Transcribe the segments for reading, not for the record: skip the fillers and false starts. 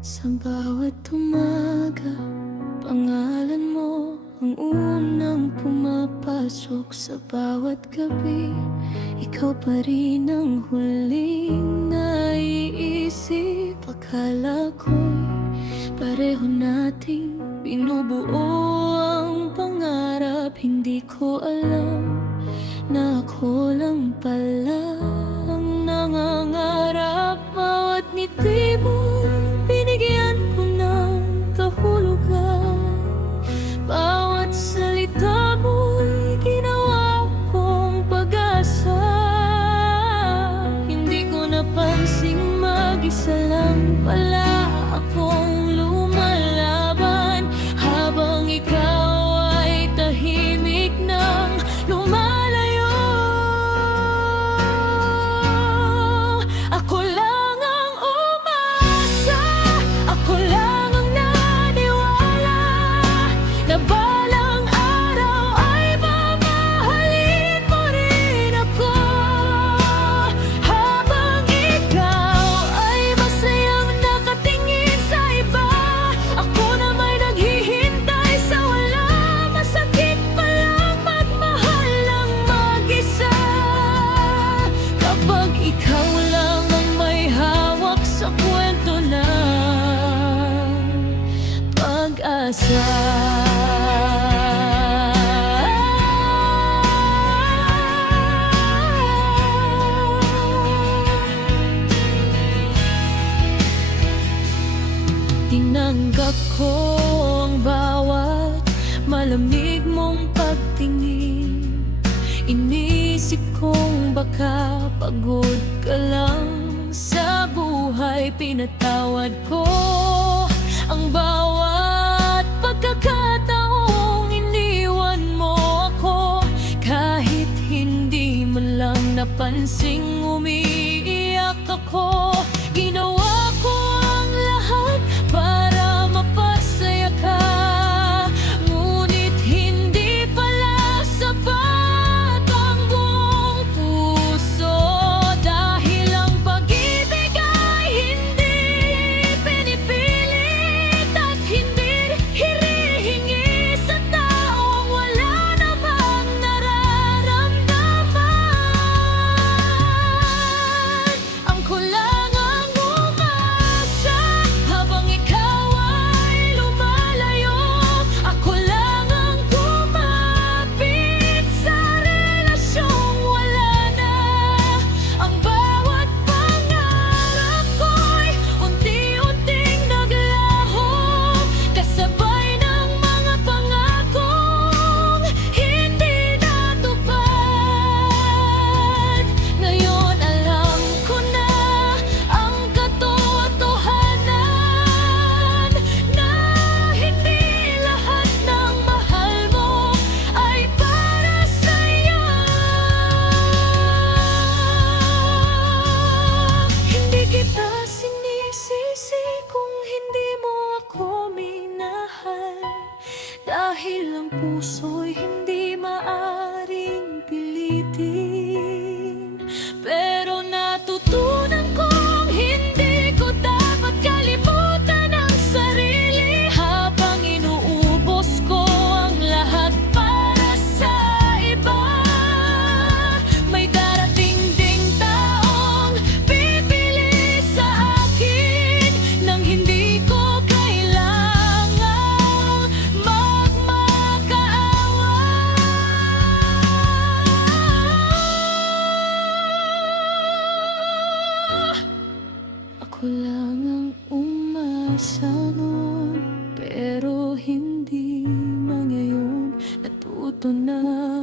Sa bawat umaga, pangalan mo ang unang pumapasok. Sa bawat gabi, ikaw pa rin ang huling naiisip. Akala ko'y pareho nating binubuo ang pangarap. Hindi ko alam na ako lang pala ang nangangarap. Bawat ngiti mo binigyan ko ng kahulugan, bawat salita mo'y ginawa kong pag-asa. Hindi ko napansing mag-isa lang pala akong lumalaban, habang ikaw ay tahimik nang lumalayo. Ako lang ang umasa, ako lang ang naniwala na balang araw ay mamahalin mo rin ako. Habang ikaw ay masayang nakatingin sa iba, ako na may naghihintay sa wala. Masakit palang magmahal ng mag-isa, kapag ikaw lang ang may hawak sa kwento ng pag-asa. Tinanggap ko ang bawat malamig mong pagtingin. Inisip kong baka pagod ka lang sa buhay. Pinatawad ko ang bawat pagkakataong iniwan mo ako, kahit hindi man lang napansing umiiyak ako. Ginawa ko ang lahat para mapasaya ka, ngunit hindi pala sapat ang buong puso. Dahil ang pag-ibig ay hindi pinipilit at hindi hinihingi sa taong wala namang nararamdaman. Ako lang ang umasa habang ikaw ay lumalayo. Ako lang ang kumapit sa relasyong wala na. Ang bawat pangarap ko'y unti-unting naglaho, kasabay ng mga pangakong hindi natupad. Ngayon alam ko na ang katotohanan, na hindi lahat ng mahal mo ay para sa'yo. Hindi kita sinisisi kung hindi mo ako minahal, dahil ang puso'y hindi maaring pilitin. Pero natutunan kong hindi ko dapat kalimutan ang sarili, habang inuubos ko ang lahat para sa iba. May darating ding taong pipili sa akin nang hindi ko kailangang magmakaawa. Ako lang ang umasa noon, pero hindi ngayon. Natuto na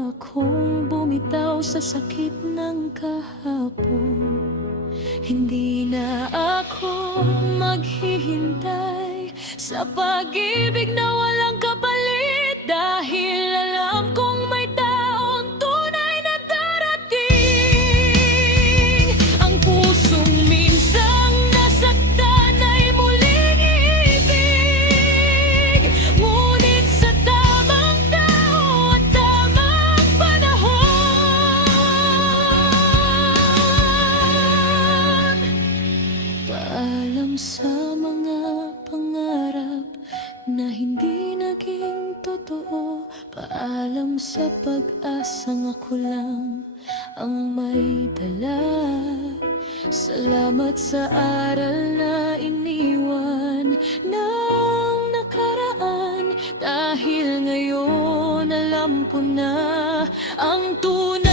akong bumitaw sa sakit ng kahapon. Hindi na ako maghihintay sa pag-ibig na walang kapalit, dahil alam kong may taong tunay na darating. Ang pusong minsang nasaktan ay muling iibig, ngunit sa tamang tao at tamang panahon. Paalam sa mga totoo. Paalam sa pag-asang ako lang ang may dala. Salamat sa aral na iniwan ng nakaraan. Dahil ngayon alam ko na ang tunay